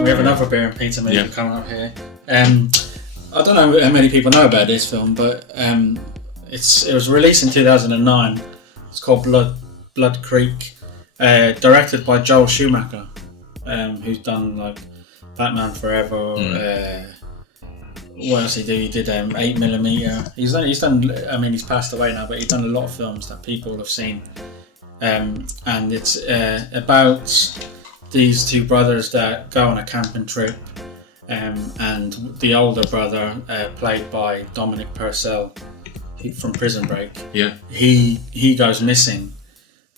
We have another beer and pizza movie coming up here. I don't know how many people know about this film, but it was released in 2009. It's called Blood Creek, directed by Joel Schumacher, who's done like Batman Forever. What else did he do? He did 8mm. He's done. I mean, he's passed away now, but he's done a lot of films that people have seen. And it's about these two brothers that go on a camping trip, and the older brother, played by Dominic Purcell from Prison Break, he goes missing.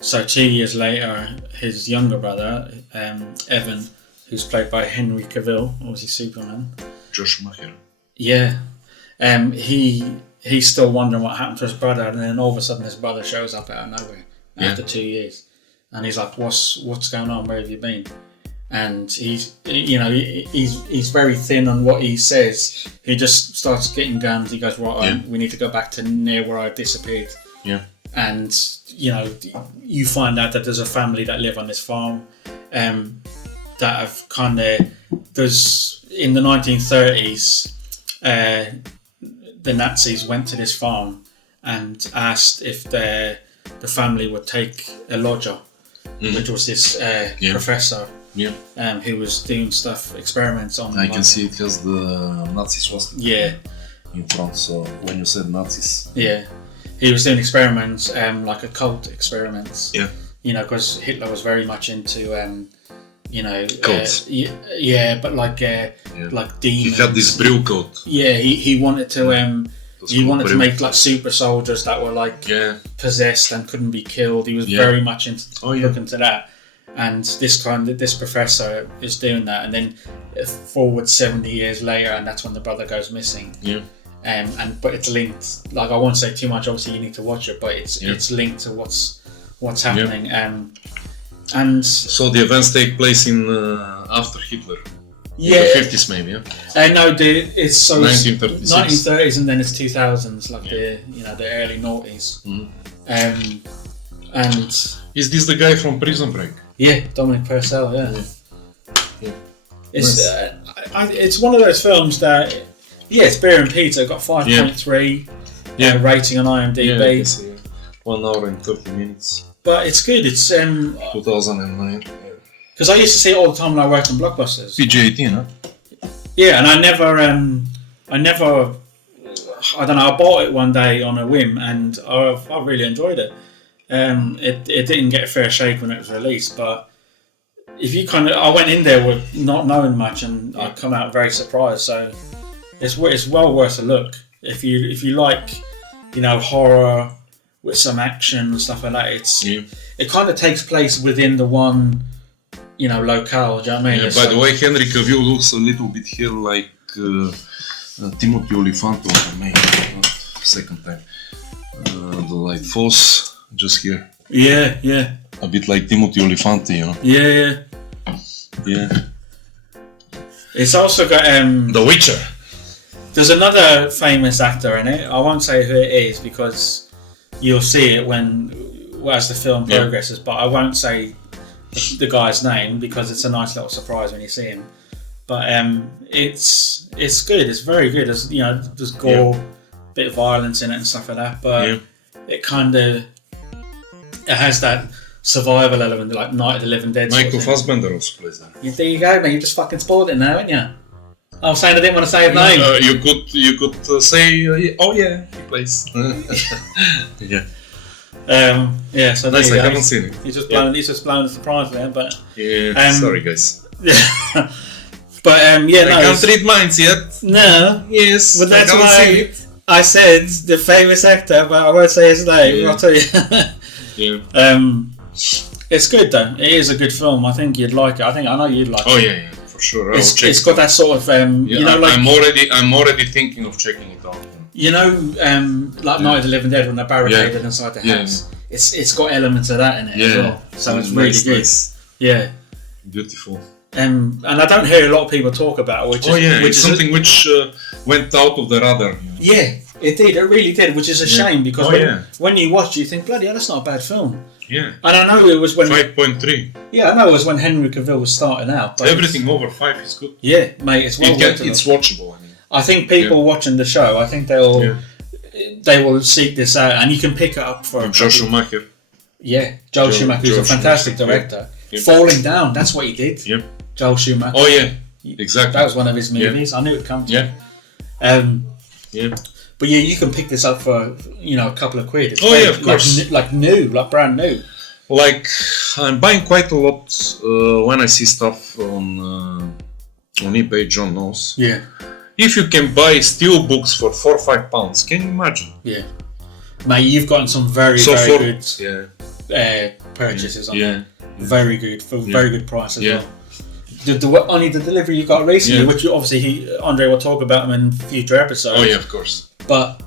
So 2 years later, his younger brother, Evan, who's played by Henry Cavill, obviously Superman. Joel Schumacher. Yeah. He's still wondering what happened to his brother, and then all of a sudden his brother shows up out of nowhere after 2 years, and he's like, "What's going on? Where have you been?" And he's very thin on what he says. He just starts getting guns. He goes, "Right, we need to go back to near where I disappeared." Yeah. And you find out that there's a family that live on this farm, that have there's in the 1930s. The Nazis went to this farm and asked if the family would take a lodger, which was this professor who was doing experiments on. I can see it has the Nazi swastika in front, so when you said Nazis. Yeah, he was doing experiments, like occult experiments. Yeah. Because Hitler was very much into cults. But like demons. He had this brew cult. Yeah, he wanted to to make like super soldiers that were like possessed and couldn't be killed. He was very much into looking to that. And this professor is doing that, and then forward 70 years later, and that's when the brother goes missing. Yeah. But it's linked. Like, I won't say too much. Obviously, you need to watch it, but it's linked to what's happening. And so the events take place in after Hitler. Yeah, in the 50s maybe. No, it's 1930s, and then it's 2000s, like the early noughties. And is this the guy from Prison Break? Yeah, Dominic Purcell. Yeah. It's one of those films that it's beer and pizza. Got 5.3 rating on IMDb. 1 hour and 30 minutes. But it's good. It's 2009. Because I used to see it all the time when I worked on Blockbusters. PG-18, huh? Yeah, and I don't know. I bought it one day on a whim, and I really enjoyed it. It didn't get a fair shake when it was released, but if you I went in there with not knowing much, and I come out very surprised. So it's well worth a look if you like, horror with some action and stuff like that. It kind of takes place within the one, locale. Do you know what I mean? Yeah, by the way, Henry Cavill looks a little bit here like Timothy Olyphant on the main second time. The light falls just here. Yeah. A bit like Timothy Olyphant, Yeah. It's also got The Witcher. There's another famous actor in it. I won't say who it is because you'll see it as the film progresses. But I won't say the guy's name because it's a nice little surprise when you see him. But it's good. It's very good. There's gore, bit of violence in it and stuff like that. But it has that survival element, like Night of the Living Dead. Michael Fassbender also plays that. There you go, man. You just fucking spoiled it now, haven't you? I was saying I didn't want to say his name. You could say, he plays. So nice. I haven't seen it. He's just blown a surprise there, but sorry guys. But I can't read minds yet. No. Yes. But that's why I said the famous actor, but I won't say his name. I'll tell you. It's good though. It is a good film. I think you'd like it. I know you'd like it. Oh yeah, for sure. It's got that sort of I'm already thinking of checking it out. Like Night of the Living Dead when they're barricaded inside the house. It's got elements of that in it as well. So it's really good. Nice. Yeah. Beautiful. And I don't hear a lot of people talk about it, which is something which went out of the radar. Yeah, It did, it really did, which is a shame because Oh, when you watch it, you think, bloody hell, that's not a bad film. Yeah. And I know it was when 5.3. Yeah, I know it was when Henry Cavill was starting out. But Everything over 5 is good. Yeah, mate, it's well worth it. It's watchable. I mean. I think people watching the show, I think they will seek this out, and you can pick it up for Joel Schumacher. Yeah, Joel Schumacher is a fantastic director. Yeah. Falling Down, that's what he did. Yep. Joel Schumacher. Oh yeah, exactly. That was one of his movies. I knew it'd come to Yeah. Yeah. But yeah, you can pick this up for a couple of quid. It's of course. Like new, like brand new. Like I'm buying quite a lot when I see stuff on eBay. John knows. Yeah. If you can buy steel books for £4 or £5, can you imagine? Yeah. Mate, you've gotten some very good purchases on there. Very good, for very good price as well. Only the delivery you got recently, which obviously Andre will talk about them in future episodes. Oh yeah, of course. But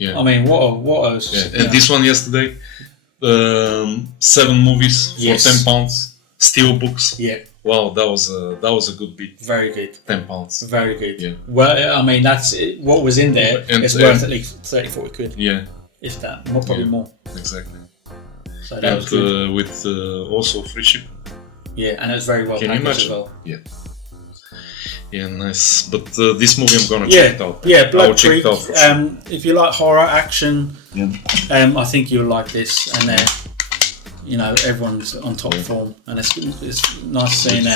I mean, what a and this one yesterday, 7 movies for £10, steel books. Yeah. Wow, that was a good bit. Very good. £10. Very good. Yeah. Well, I mean, that's it. What was in there is worth at least 30-40 quid. Yeah. If that, probably more. Exactly. So that was good. With also free shipping. Yeah, and it was very well packaged as well. Yeah. Yeah, nice. But this movie I'm gonna check it out. Yeah, Blood Creek. Sure. If you like horror action, I think you'll like this. And everyone's on top form, and it's nice seeing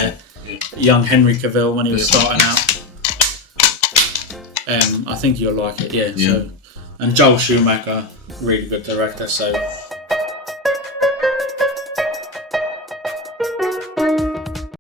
young Henry Cavill when he was starting out. I think you'll like it. Yeah. So, and Joel Schumacher, really good director. So.